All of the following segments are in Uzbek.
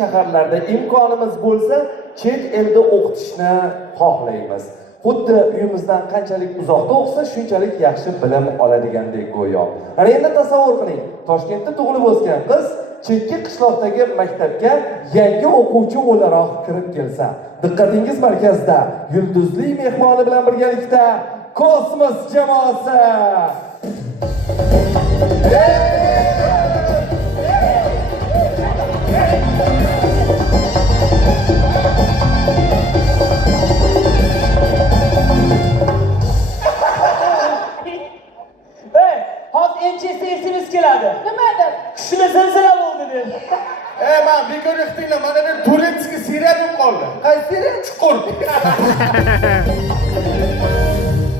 shaharlarda imkonimiz bo'lsa, chet elda o'qitishni xohlaymiz. Xuddi uyimizdan qanchalik uzoqda o'qisa, shunchalik yaxshi bilim oladigandek go'yo. Ana endi tasavvur qiling, Toshkentda tug'ilib o'sgan qiz chekka qishloqdagi maktabga yangi o'quvchi o'laroq kirib kelsa, diqqatingiz markazida yulduzli mehmoni bilan birgalikda Kosmos jamoasi. Esimiz keladi. Nimadir? Kuchli zilzila bo'ldi dedi. Men bekor yiqtinglar, mana bir Turetskiy seriya bo'lib qoldi. Qaysi seriya? Chuqur.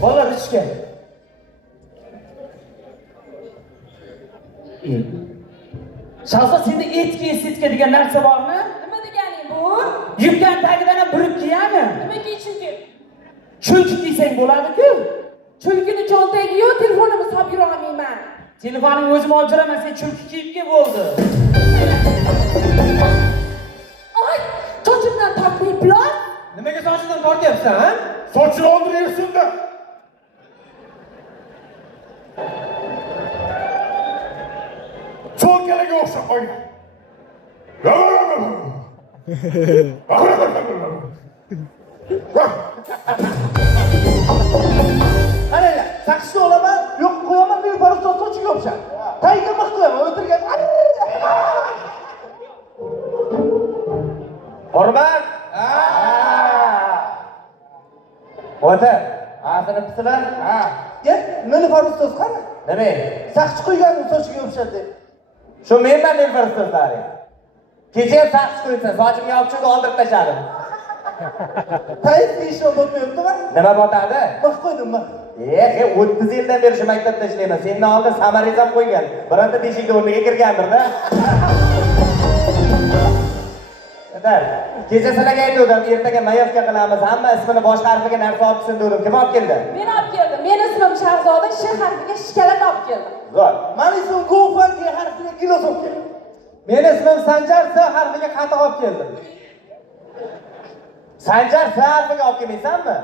Bolalar ishga. Shahzod, senda etika estetika degan narsa bormi? Nima deganing bu? Yubgan tagidan ham burib kiyami? Nima kiyishingki? Chunki kiysang bo'ladi-ku. Chulkini cho'ntagiga yo telefonimni solib yura olmayman. Telefoning o'zim olib yuraman, sen chunki kiyibga bo'ldi. Ay, sochimdan tortmay bular. Nimaga sochidan tortyapsan, ha? Sochini oldirayapsan-da. Cho'nkalaga o'xshab qolgan. Ana, saksini olaman, yo'q qo'yaman, bir parcha sochiga o'xshab. Tayga mix qilaman, o'tirgan. Hurmat. O'tir. Sinibsizlar? Meni Farustos qani? Nima? Saxchi qo'yganim sochiga o'xshadi. Shu menman meni Farustoslar. Kecha saxchi qo'ysan, sochimga olib chiqib oldirib tashladim. Tayib ishim bo'lmayapti-mi? Nima botadi? Mix qo'ydim, mix. 30 yildan beri shu maktabda ishlayman. Sendan oldin samarizam qo'ygan. Bironta beshikda o'rniga kirgandir-da. Kecha sizlarga aytdim, ertaga mayovka qilamiz, hamma ismini boshqa harfiga narsa olib kelsin dedim. Kim olib keldi? Men olib keldim. Meni ismim Shahzoda, sh harfiga shkalat olib keldim. Zo'r. Meni ismim G'ofar, g harfiga gilos olib keldim. Meni ismim Sanjar, s harfiga qatiq olib keldim. Sanjar s harfiga olib kelmaysanmi?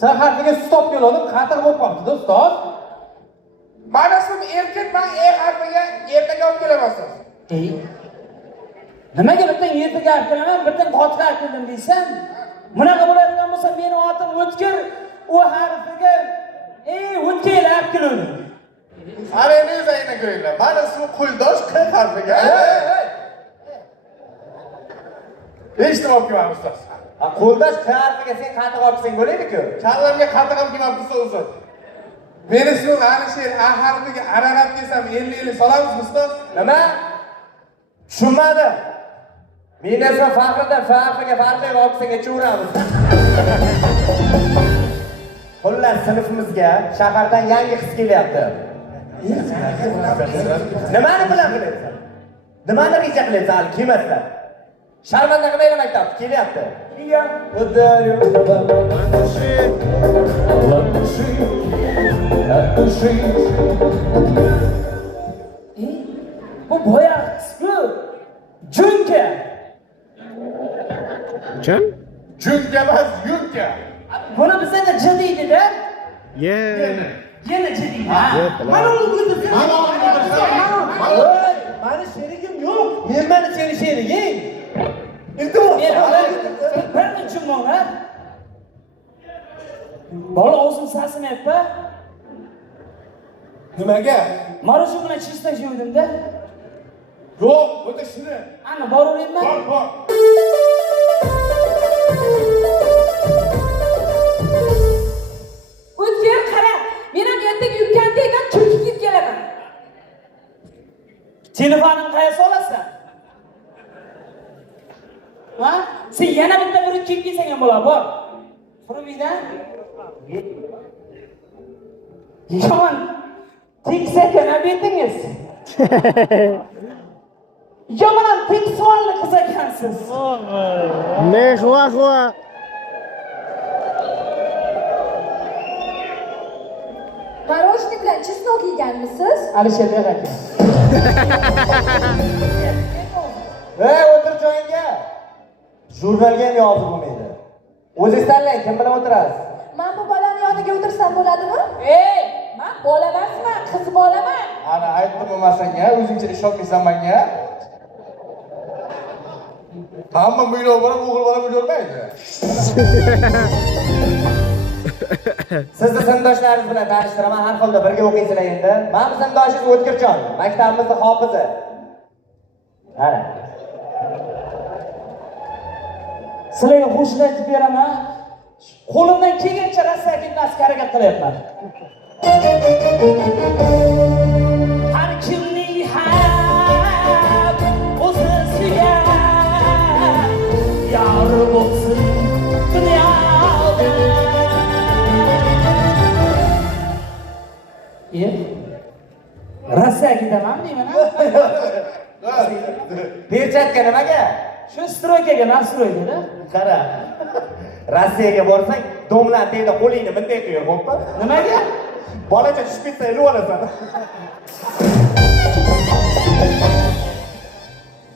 S harfiga sut olib keldim, qatiq bo'lib qolibdi, ustoz. Meni ismim Erkin, men E harfiga ertaga olib kelaman. Nimaga bittadan ertaga olib kelaman, bittadan qatiq olib keldim deysan? Bunaqa bo'layotgan bo'lsa, meni otim O'tkir, u harfiga O'tkir olib keldim. Arengiz ayna ko'ringlar. Meni ismim Qo'ydosh, Q harfiga. Eshitib olib kelaman ustoz. Qo'ldosh Q harfiga sen qatiq olib kelsang bo'laydi-ku. Kallamga qatiq olib kelmabdi ustoz. Meni ismim Alisher, A harfiga Ararat desam 50 solamizmi ustoz? Nima? Tushunmadim. Meni ismim Faxriddin, F harfiga farqli olib kelsang ichaveramiz. Xullas, sinfimizga shahardan yangi qiz kelyapti. Nimani bilan qilyapsan? Nimani reja qilyapsan? Hali kelmasdan. Sharmanda qilmayman maktabga kelyapti. Bu boya qismi Junka. Kim? Junka emas, Yunka. Buni bizda J deydi-da. Yana J deydi. Mana uni o'tirsin. Mani sherigim yo'q. Men mani seni sheriging. Iltimos. Bir tushunmang, ha? Bola o'zim sasimayapti. Nimaga? Mana shu bilan chista yuvdim-da. Yo'q, o'ta shirin. Ana boraverayman. Bor. O'tkir, qara. Men ham ertaga yubgandaydan chulki kiyib kelaman. Telefonimni qayerga olasan? Ha? Sen yana bitta bir kiyib kelsang ham bo'ladi, bor. Quribingdan? Yomon. Teksa kana betingiz. Yomon ham teksualni qiz ekansiz. Mehva. Marojniy bilan chesnok yeganmisiz? Alisher aka. O'tir joyingga. Jurnalga ham yozib bo'lmaydi. O'zingiz tanlang, kim bilan o'tirasiz? Men bu bolaning yoniga o'tirsam bo'ladimi? Ey, men bola emasman, qiz bolaman. Ana aytdim masanga, o'zingcha ishonmaysan menga. Hamma muylov bilan o'g'il bola bo'lmaydi. Sizni sinfdoshlaringiz bilan tanishtiraman, har holda birga o'qiysizlar endi. Men sinfdoshingiz O'tkirjon, maktabimizning hofizi. Ana. Sizlarga qo'shiq aytib beraman. Qo'limdan kelgancha rosa gimnastika harakat qilyapman. Har kimning ham o'zisiga yor bo'lsin dunyoda. Rosa gidaman deyman. Perchatka nimaga? Shu stroykaga, nastroykaga. Qara. Rossiyaga borsang, domlan deydi qo'lingni bunday qo'yib, xo'pmi? Nimaga? Bolacha tushib ketsa, ilib olasan.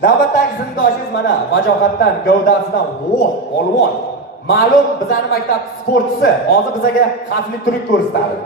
Navbatdagi sinfdoshingiz mana vajohatdan, gavdasidan polvon. Ma'lum, bizning maktab sportchisi hozir bizga xavfli trik ko'rsatadi.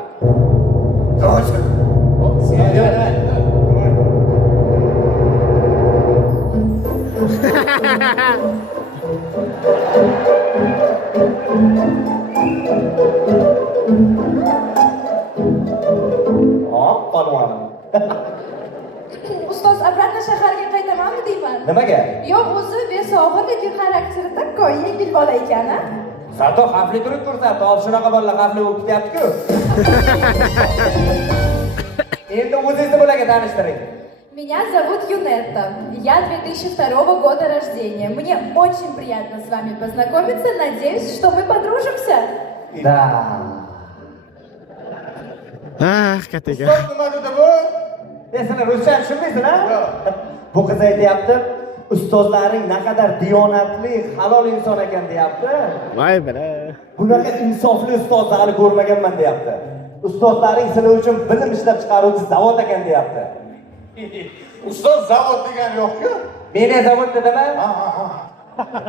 Ustoz, обратно shaharga qaytamanmi deyman. Nimaga? Yo'q, o'zi besi og'ir, lekin xarakteri takkoy, yengil bola ekan-a. Sato xavfli trik ko'rsatdi. Hozir shunaqa bolalar xavfli bo'lib ketyapti-ku. Endi o'zingizni bularga tanishtiring. Меня зовут Юнетта. Я 2002 года рождения. Мне очень приятно с вами познакомиться. Надеюсь, что мы подружимся. Da. Katiga. Ustoz nima dedi bu? Sizlar ruscha tushunmaysizlar? Bu qiz aytayapti, ustozlaring naqadar diyonatli, halol inson ekan deyapti. Voy bala. Bunaqa insofli ustozlarni ko'rmaganman deyapti. Ustozlaring sizlar uchun bilim ishlab chiqaruvchi zavod ekan deyapti. Ustoz zavod degan yo'q-ku. Meni zavod dedimi?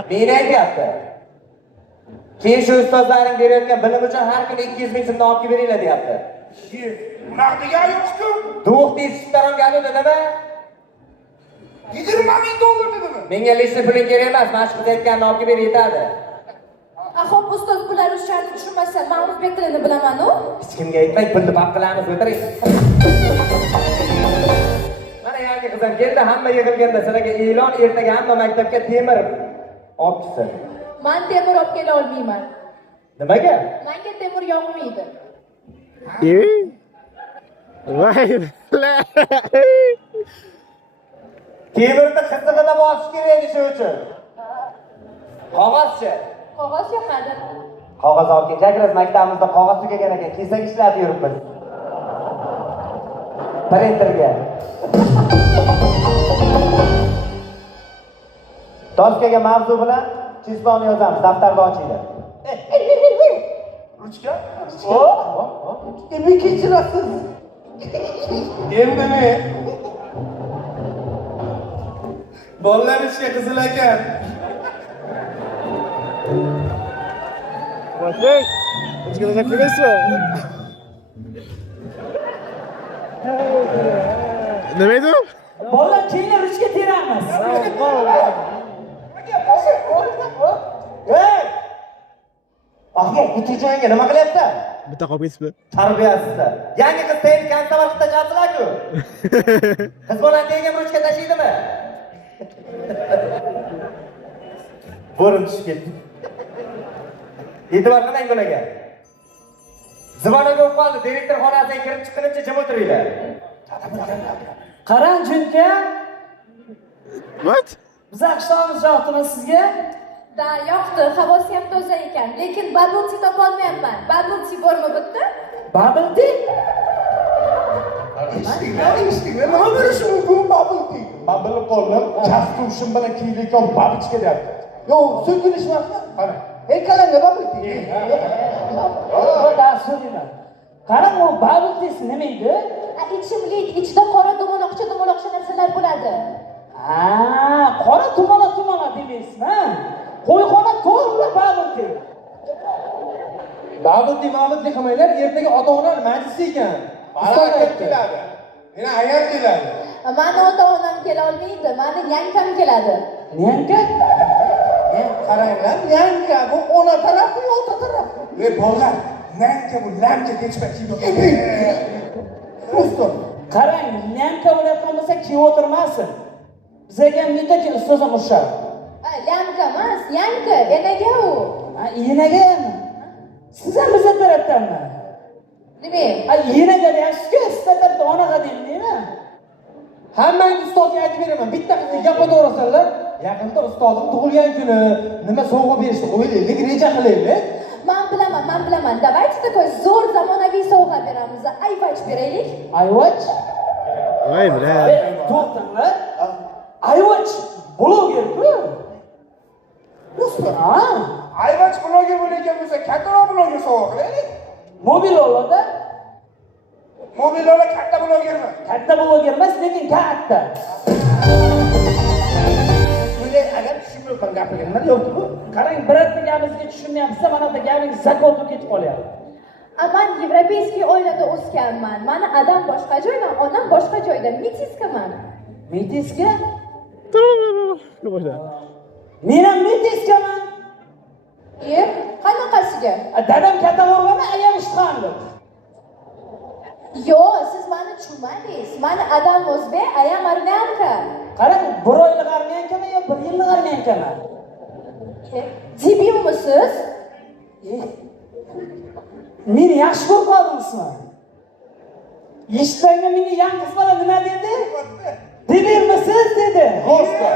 Meni aytyapti. Keyin shu ustozlaring berayotgan bilim uchun har kuni 200 ming so'mni olib kelib beringlar deyapti. Unaqa degan yo'q-ku. Duxti ishtaronga dedimi? 20 ming dollar dedimi? Menga lishni puling kerak emas, mana shu qiz aytganini olib kelib ber yetadi. Xo'p, ustoz, bular ruschani tushunmasa, men o'zbek tilini bilaman-ku. Hech kimga aytmang, pulni bab qilamiz, o'tiring. Mana yangi qizim keldi, hamma yig'ilganda sizlarga e'lon, ertaga hamma maktabga temir olib chiqsin. Men temir olib kela olmayman. Nimaga? Menga temir yoqmaydi. Voy bala. Temirni qizig'ida bosish kerak shu uchun. Qog'ozchi. Qog'oz yoqadi. Qog'oz olib kelsangiz, maktabimizda qog'oz tugagan ekan, kesak ishlatib yuribmiz. Printerga. Doskaga mavzu bilan chizmani yozamiz, daftarda ochinglar. Ruchka? Nima kechirasiz? Endi ne? Bolalar ishga qizil ekan. Voy. O'zingizga kelmaysizmi? Nima edi? Bolalar keyin ruchka teramiz. Ey! Ahmoq, bu joyga nima qilyapsan? Bitta qolib ketibdi. Tarbiyasizda. Yangi qiz tayyor konsertda chaqirlar-ku. Qiz bola tegib ruchka tashaydimi? Bo'rin tushib ketdi. E'tibor qilmang bularga. Zivanaga bo'lib qoldi, direktor xonasiga kirib chiqquncha jim o'tiringlar. Qarang, Junka. What? Bizning qishlog'imiz yoqdimi sizga? Da, yoqdi, havosi ham toza ekan, lekin bubble tea topolmayapman. Bubble tea bormi bu yerda? Bubble tea? Nima bo'lishi mumkin bubble tea? Men bilib qoldim, kastumshim bilan kiyilgan babichka deyapti. Yo'q, so'kinishmoqda. Qara. Ey kalanga bubble tea. Dasturman. Qarang, u bubble tea nima edi? Ichimlik, ichida qora dumaloqcha narsalar bo'ladi. Qora tumala demaysizmi? To'yxona to'g'ri babulki. Babulki qilmanglar, ertaga ota-onalar majlisi ekan. Mana aytib keladi. Meni ayam keladi. Mani ota-onam kela olmaydi, mani yankam keladi. Yanka? Qaranglar, yanka bu ona tarafi, ota tarafi. Ey bolalar, nanka bu lamka kechmoqchi yo'q. Ustoz. Qarang, yanka bo'layotgan bo'lsa kim o'tirmasin. Bizga ham bitta ustozim urishadi. Lamka emas, yanka, enaga u. Yenaga ham. Siz ham bizga tarafdanmi? Nima? Yenaga yaxshi-ku, siz tarafda onaga deymi? Hammangiz ustozga aytib beraman. Bitta qizni gapga to'g'risanlar, yaqinda ustozim tug'ilgan kuni nima sovg'a berishni o'ylaylik, reja qilaylik. Men bilaman. Давайте такой zo'r zamonaviy sovg'a beramiz. Ayvach beraylik. Ayvach? Voy, bra. To'xtanglar. Ayvach bloger-ku. Ha? Ayvach bloger bo'layotgan bo'lsa, kattaroq bloger sovg'a qilaylik. Mobil oladi. Mobillar katta blogermi? Katta bloger emas, lekin katta. Bunday agar tushunmayman gapirganlar yo'qku. Qarang, birotta gapingizga tushunmayapsiz, mana bu gapingiz zakotga ketib qolyapti. Men yevropeyskiy oilada o'sganman. Mani adam boshqa joydan, onam boshqa joydan. Mitiskaman. Mitiska? Boshla. Men ham mitiskaman. Qanaqasiga? Dadam katta bo'lganda ayam ishxondir. Yo'q, siz meni tushunmadingiz. Mani adam o'zbek, ayam armyanka. Qarang, bir oylik armyankami yo bir yillik armyankami? Debilmisiz? Meni yaxshi ko'rib qoldingizmi? Eshitganda meni yan qiz bola nima dedi? Debilmisiz dedi. Rosta.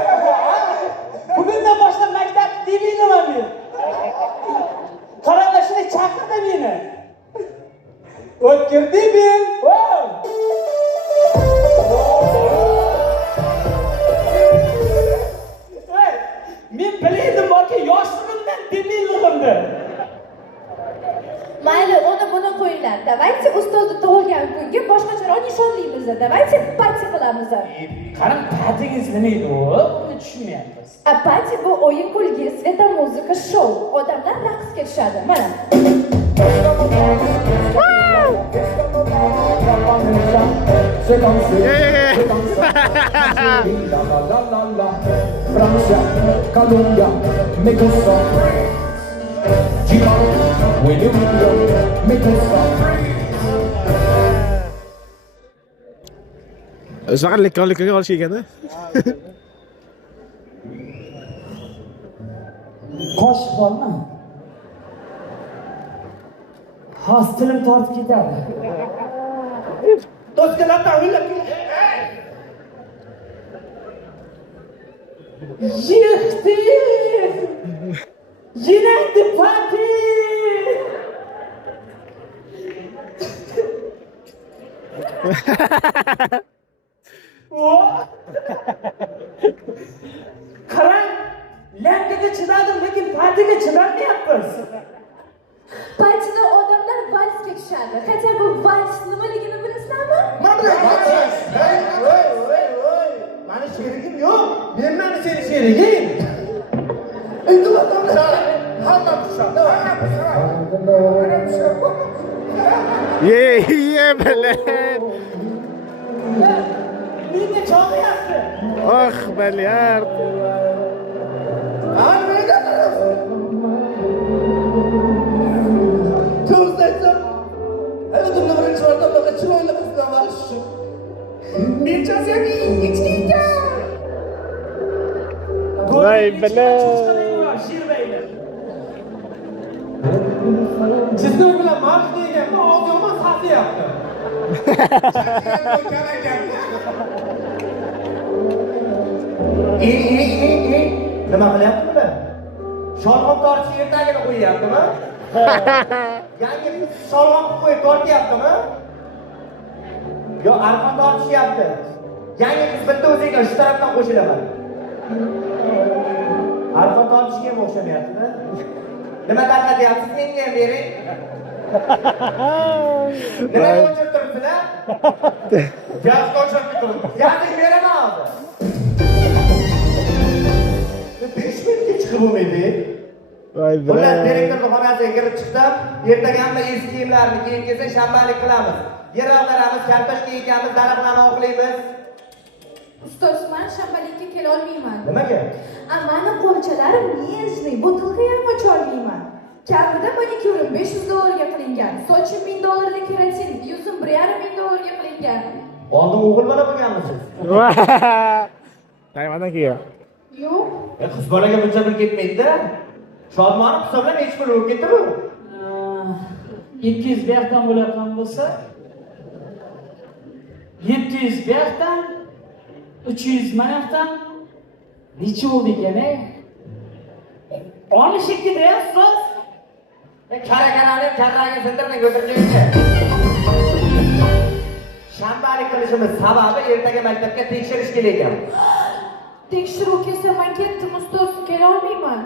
Bugundan boshlab maktabda debilman men. Qaranglar, shuni chaqirdi meni. O'tkir debil. Men bilaydim borki, yoshligimdan debilligimdi. Mayli, uni buni qo'yinglar. Давайте ustozni tug'ilgan kunga boshqacharoq nishonlaymiz. Давайте party qilamiz. Qarang, patingiz nima edi u? Buni tushunmayapmiz. Party bu o'yin kulgi, sveta muzika, shou. Odamlar raqsga tushadi. Mana. Francia, Colombia, make us some friends. Gima, when you make us some friends. Faqat lekkanlikka olish ekanda. Qo'shib qolma. Hozir tilim tortib ketadi. Do'stlar, ta'minlab keling. Yıktı! Yenendi parti! Karan, lamkaga chidadim, lekin partiga chidamayapmiz. Partida odamlar valsga tushadi. Хотя bu vals nimaligini bilasizlarmi? Men bilaman. Voy. Mani sherigim yo'q. Men seni sherigim. Endi odamlar hamma tushadi. Ye, bilan. Menga chog'yapti. Oh, bilyard. To'g'risini hayotımda birinchi marta chiroyli qizdan valish uchun. Nechasi yoki ingichka ekan. Voy, bilan. Sizni bilan marsh deganni oldinma satyapti. Nima qilyapti bular? Sholg'om tortish ertagini qo'yyaptimi? Yangi sholg'om qo'yib tortyaptimi? Yo, arqon tortishyapti. Yangi qiz bitta o'ziga shu tarafdan qo'shilaman. Arqon tortishga ham o'xshamayapti-da. Nima tarqatyapsiz, menga ham bering. Nimaga o'chirib turibsizlar? Gazga o'chirib turibsiz. Gazing beraman hozir. 5 minutga chiqib chiqib bo'lmaydi. Voy Bunlar bilan. direktorning xonasiga kirib chiqdim. Ertaga hamma eski kiyimlarni kiyib kelsa shanbalik qilamiz. Yer og'daramiz, kartoshka ekamiz, daraxtlarni oqlaymiz. Ustoz, men shanbalikka kela olmayman. Nimaga? Mani qo'lchalarim nejniy, butilka ham ocholmayman. Kamida manikyurim $500 qilingan, sochim $1000 keratin, yuzim $1,500 qilingan. Oldin o'g'il bola bo'lganmisiz? Tayvandan kelgan. Yo'q. Qiz bolaga buncha pul ketmaydi-da. Shodmonov hisoblan hech pul o'lib ketdi-ku. 200 bu yoqdan bo'layotgan bo'lsa 700 bu yoqdan 300 mana yoqdan necha bo'ldi ekan-a? Olishikki-da ustoz. Karakanani karraga sindirmay ko'tarishga. Shanbalik qilishimiz sababi ertaga maktabga tekshirish kerak ekan. Tekshiruv kelsa men ketdim, ustoz, kela olmayman.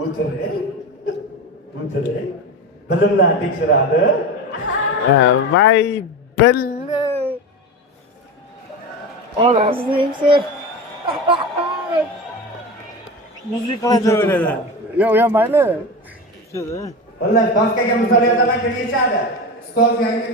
O'tiring. Bilimlar tekshiradi. Voy bilan. Onasi. Musiqalar o'yladi. Yo'q, u ham mayli. Xullas, doskaga misol yozaman, kim yechadi? Ustoz yangi